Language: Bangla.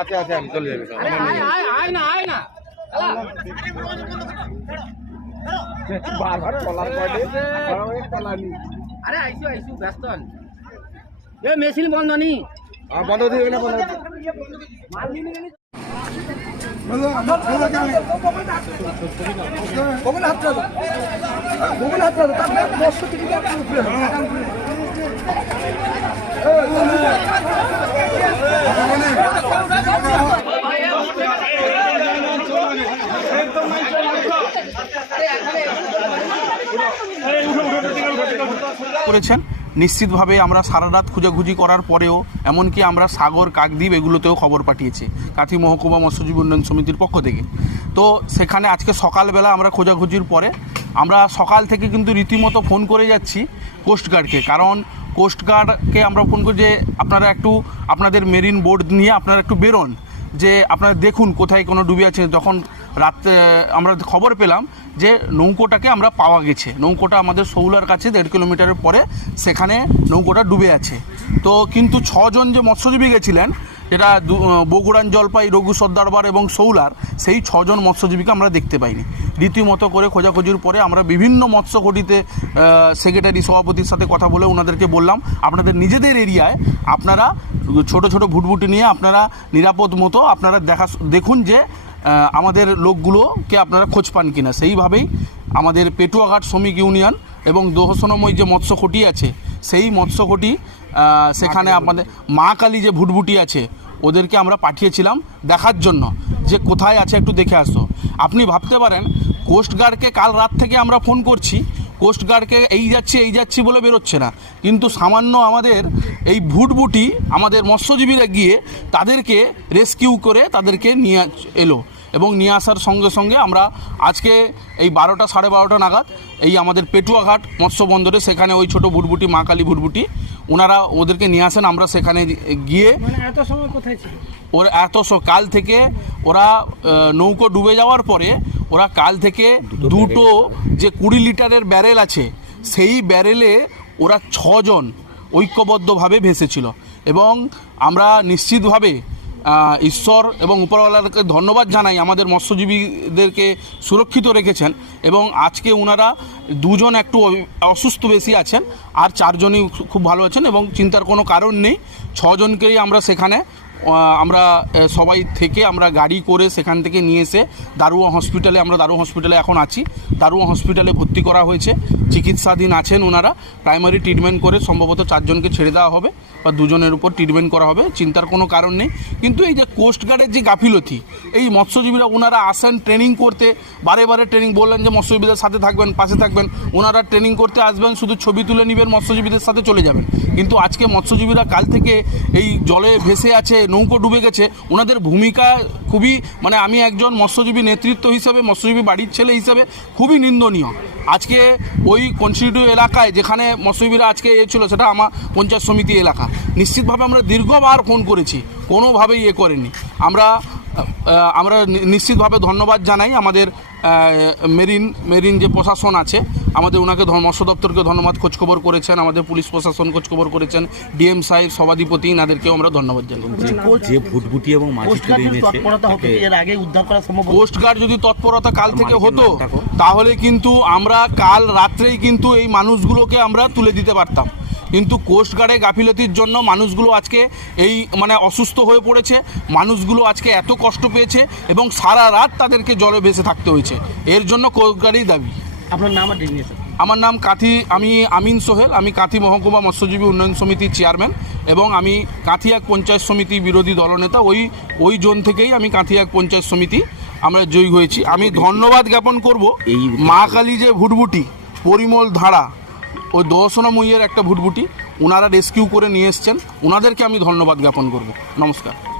আচ্ছা আচ্ছা আমি চলে যাবে আরে আয় আয় আয় না আয় না। বারবার টলার পড়ে আরে। আইসু আইসু ব্যস্ত এ মেশিন বন্ধ নি। বন্ধ দিবে না বন্ধ করেছেন। নিশ্চিতভাবে আমরা সারা রাত খুঁজাখুঁজি করার পরেও, এমনকি আমরা সাগর, কাকদ্বীপ এগুলোতেও খবর পাঠিয়েছি, কাথি মহকুমা মৎস্যজীবী উন্নয়ন সমিতির পক্ষ থেকে। তো সেখানে আজকে সকালবেলা আমরা খোঁজাখুঁজির পরে আমরা সকাল থেকে কিন্তু রীতিমতো ফোন করে যাচ্ছি কোস্টগার্ডকে কারণ কোস্টগার্ডকে আমরা ফোন করি যে, আপনারা একটু আপনাদের মেরিন বোর্ড নিয়ে আপনারা একটু বেরোন। যে, আপনারা দেখুন কোথায় কোনো ডুবে আছে। যখন রাত্রে, আমরা খবর পেলাম যে, নৌকোটাকে আমরা পাওয়া গেছে। নৌকোটা আমাদের সৌলার কাছে, দেড় কিলোমিটারের পরে, সেখানে নৌকোটা ডুবে আছে। তো কিন্তু ছজন যে মৎস্যজীবী গেছিলেন যেটা বগুড়ান জলপাই রঘু সর্দারবার এবং সৌলার সেই ছজন মৎস্যজীবীকে আমরা দেখতে পাইনি। রীতিমতো করে খোঁজাখুঁজির পরে আমরা বিভিন্ন মৎস্যঘটিতে সেক্রেটারি সভাপতির সাথে কথা বলে ওনাদেরকে বললাম আপনাদের নিজেদের এরিয়ায় আপনারা ছোট ছোট ভুটভুটি নিয়ে আপনারা নিরাপদ মতো আপনারা দেখা দেখুন যে আমাদের লোকগুলোকে আপনারা খোঁজ পান কিনা। সেইভাবেই আমাদের পেটুয়াঘাট শ্রমিক ইউনিয়ন এবং দোহসনময় যে মৎস্যকটি আছে সেই মৎস্যকটি সেখানে আমাদের মা কালী যে ভুটভুটি আছে ওদেরকে আমরা পাঠিয়েছিলাম দেখার জন্য যে কোথায় আছে একটু দেখে আসো। আপনি ভাবতে পারেন কোস্টগার্ডকে কাল রাত থেকে আমরা ফোন করছি কোস্টগার্ডকে এই যাচ্ছি এই যাচ্ছি বলে বেরোচ্ছে না। কিন্তু সামান্য আমাদের এই ভুটভুটি আমাদের মৎস্যজীবীরা গিয়ে তাদেরকে রেস্কিউ করে তাদেরকে নিয়ে এলো। এবং নিয়ে আসার সঙ্গে সঙ্গে আমরা আজকে এই বারোটা সাড়ে বারোটা নাগাদ এই আমাদের পেটুয়াঘাট মৎস্য বন্দরে সেখানে ওই ছোট ভুটভুটি মা কালী ভুটভুটি ওনারা ওদেরকে নিয়ে আসেন আমরা সেখানে গিয়ে মানে এত সময় কোথায় ছিল? ওর এত স- কাল থেকে ওরা নৌকো ডুবে যাওয়ার পরে ওরা কাল থেকে দুটো যে কুড়ি লিটারের ব্যারেল আছে সেই ব্যারেলে ওরা ছজন ঐক্যবদ্ধভাবে ভেসেছিল। এবং আমরা নিশ্চিতভাবে ঈশ্বর এবং উপরওয়ালাকে ধন্যবাদ জানাই, আমাদের মৎস্যজীবীদেরকে সুরক্ষিত রেখেছেন এবং আজকে ওনারা দুজন একটু অসুস্থ বেশি আছেন, আর চারজনই খুব ভালো আছেন এবং চিন্তার কোনো কারণ নেই। ছজনকেই আমরা সেখানে আমরা সবাই থেকে আমরা গাড়ি করে সেখান থেকে নিয়ে এসে দারুয়া হসপিটালে, আমরা দারুয়া হসপিটালে এখন আছি। দারুয়া হসপিটালে ভর্তি করা হয়েছে। চিকিৎসাধীন আছেন ওনারা। প্রাইমারি ট্রিটমেন্ট করে সম্ভবত চারজনকে ছেড়ে দেওয়া হবে বা দুজনের উপর ট্রিটমেন্ট করা হবে, চিন্তার কোনো কারণ নেই। কিন্তু এই যে কোস্টগার্ডের যে গাফিলতি, এই মৎস্যজীবীরা ওনারা আসেন ট্রেনিং করতে। বারে বারে ট্রেনিং বললেন যে মৎস্যজীবীদের সাথে থাকবেন, পাশে থাকবেন। ওনারা ট্রেনিং করতে আসবেন, শুধু ছবি তুলে নেবেন, মৎস্যজীবীদের সাথে চলে যাবেন। কিন্তু আজকে মৎস্যজীবীরা কাল থেকে এই জলে ভেসে আছে, নৌকো ডুবে গেছে। ওনাদের ভূমিকা খুবই মানে আমি একজন মৎস্যজীবী নেতৃত্ব হিসাবে, মৎস্যজীবী বাড়ির ছেলে হিসাবে খুবই নিন্দনীয়। আজকে ওই কনস্টিটিউটিভ এলাকায় যেখানে মৎস্যজীবীরা আজকে এ ছিল সেটা আমার পঞ্চায়েত সমিতি এলাকা। নিশ্চিতভাবে আমরা দীর্ঘবার ফোন করেছি, কোনোভাবেই এ করেনি। আমরা আমরা নিশ্চিতভাবে ধন্যবাদ জানাই আমাদের মেরিন মেরিন যে প্রশাসন আছে আমাদের ওনাকে ধর্ম- মৎস্য দপ্তরকে ধন্যবাদ খোঁজখবর করেছেন আমাদের পুলিশ প্রশাসন খোঁজখবর করেছেন ডিএম সাহেব সভাধিপতি এনাদেরকেও আমরা ধন্যবাদ জানাই। যে এবং মাছি তুলে এনেছে তৎপরতা হতো তাকে- এর আগে উদ্ধার করা সম্ভব হতো? কোস্টগার্ড যদি তৎপরতা কাল থেকে হতো তাহলে কিন্তু আমরা কাল রাত্রেই কিন্তু এই মানুষগুলোকে আমরা তুলে দিতে পারতাম। কিন্তু কোস্টগার্ডের গাফিলতির জন্য মানুষগুলো আজকে এই মানে অসুস্থ হয়ে পড়েছে মানুষগুলো আজকে এত কষ্ট পেয়েছে এবং সারা রাত তাদেরকে জলে ভেসে থাকতে হয়েছে। এর জন্য কোস্টগার্ডই দাবি। আপনার নাম আর আমার নাম কাথি আমি আমিন সোহেল আমি কাথি মহকুমা মৎস্যজীবী উন্নয়ন সমিতির চেয়ারম্যান এবং আমি কাথিয়াক পঞ্চায়েত সমিতি বিরোধী দলনেতা। ওই ওই জোন থেকেই আমি কাথিয়াক পঞ্চায়েত সমিতি আমরা জয়ী হয়েছি। আমি ধন্যবাদ জ্ঞাপন করব এই- মা কালী যে ভুটভুটি পরিমল ধারা ওই দর্শনাময়ীর একটা ভুটভুটি ওনারা রেস্কিউ করে নিয়ে এসছেন। ওনাদেরকে আমি ধন্যবাদ জ্ঞাপন করব। নমস্কার।